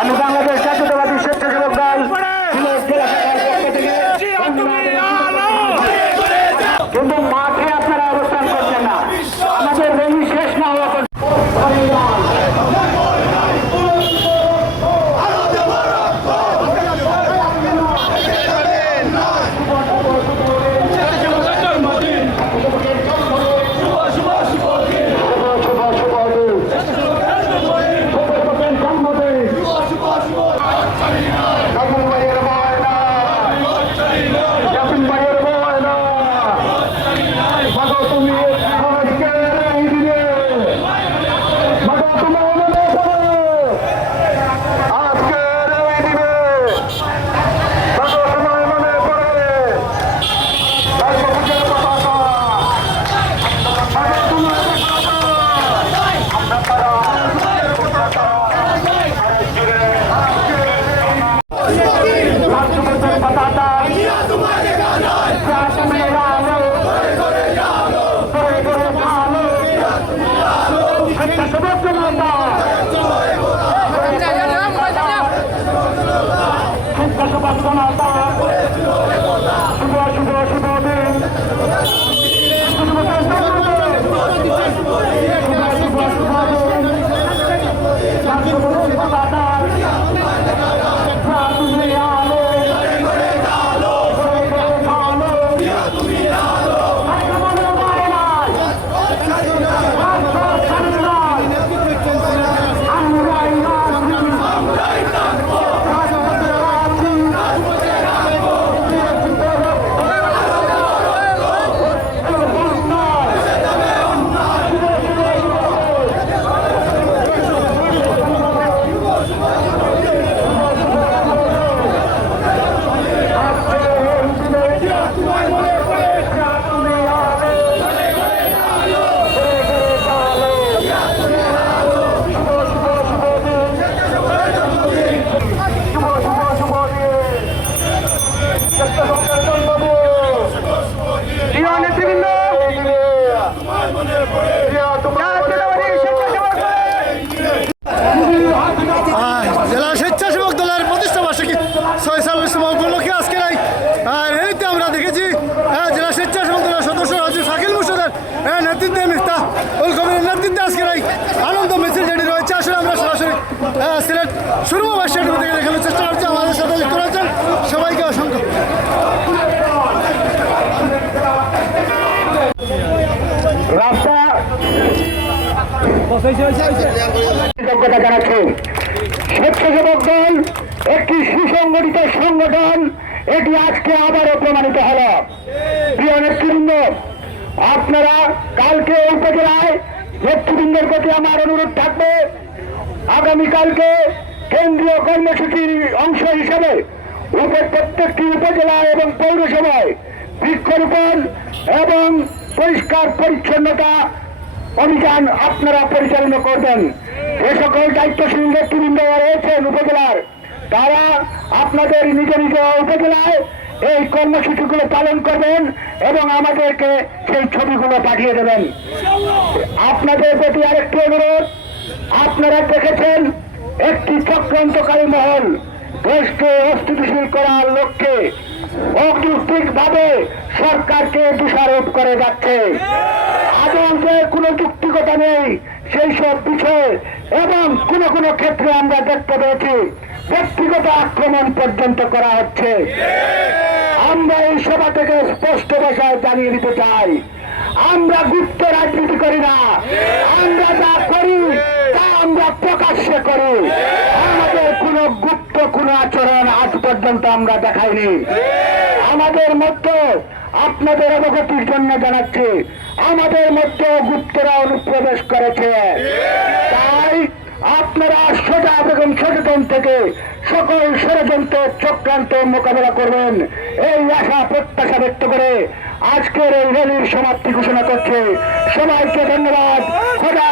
আমি বাংলাদেশ জাতীয়তাবাদী স্বেচ্ছাসেবক দল কিন্তু মাঠে আপনারা অবস্থান করছেন না। আমাদের রেলি শেষ না হওয়া জেলা স্বেচ্ছাসেবক দলের প্রতিষ্ঠা বার্ষিকী 46তম উপলক্ষে আজকে রেলিতে আমরা দেখেছি জেলা স্বেচ্ছাসেবক দলের সদস্য হাজী শাকিল মুর্শিদের নেতৃত্বে মিফতাহ উল কবিরের নেতৃত্বে আজকের এই আনন্দ মিছিল যেটি রয়েছে। আসলে আমরা সরাসরি সিলেট সুরমা স্টেডিয়াম থেকে দেখানোর চেষ্টা করছি। আমাদের সাথে যুক্ত রয়েছেন সবাইকে অসংখ্য রাস্তা কৃতজ্ঞতা জানাচ্ছি। স্বেচ্ছাসেবক দল একটি সুসংগঠিত সংগঠন, এটি আজকে আবারও প্রমাণিত হল। প্রিয় নেতৃবৃন্দ, আপনারা কালকে উপজেলায় নেতৃবৃন্দের প্রতি আমার অনুরোধ থাকবে, আগামীকালকে কেন্দ্রীয় কর্মসূচির অংশ হিসেবে প্রত্যেকটি উপজেলা এবং পৌরসভায় বৃক্ষরোপণ এবং পরিষ্কার পরিচ্ছন্নতা অভিযান আপনারা পরিচালনা করবেন। যে সকল দায়িত্বশীল নেতৃবৃন্দ রয়েছেন উপজেলার, তারা আপনাদের নিজ নিজ উপজেলায় এই কর্মসূচিগুলো পালন করবেন এবং আমাদেরকে সেই ছবিগুলো পাঠিয়ে দেবেন। আপনাদের প্রতি আরেকটি অনুরোধ, আপনারা দেখেছেন একটি চক্রান্তকারী মহল দেশকে অস্থিতিশীল করার লক্ষ্যে অযৌক্তিকভাবে সরকারকে দোষারোপ করে যাচ্ছে। আদৌ কোনো যুক্তিকতা নেই সেই সব বিষয়ে, এবং কোনো কোনো ক্ষেত্রে আমরা দেখতে পেয়েছি ব্যক্তিগত আক্রমণ পর্যন্ত করা হচ্ছে। আমরা এই সভা থেকে স্পষ্ট ভাষায় জানিয়ে দিতে চাই, আমরা গুপ্ত রাজনীতি করি না। আমরা যা করি তা আমরা প্রকাশ্যে করি। আমাদের কোনো গুপ্ত কোনো আচরণ আজ পর্যন্ত আমরা দেখাইনি। আমাদের মধ্যে আপনাদের অবগতির জন্য জানাচ্ছি, আমাদের মধ্যে গুপ্তরা অনুপ্রবেশ করেছে। তাই আপনারা সজাগ এবং সচেতন থেকে সকল ষড়যন্ত্র চক্রান্ত মোকাবেলা করবেন, এই আশা প্রত্যাশা ব্যক্ত করে আজকের এই র্যালির সমাপ্তি ঘোষণা করছে। সবাইকে ধন্যবাদ। খোদা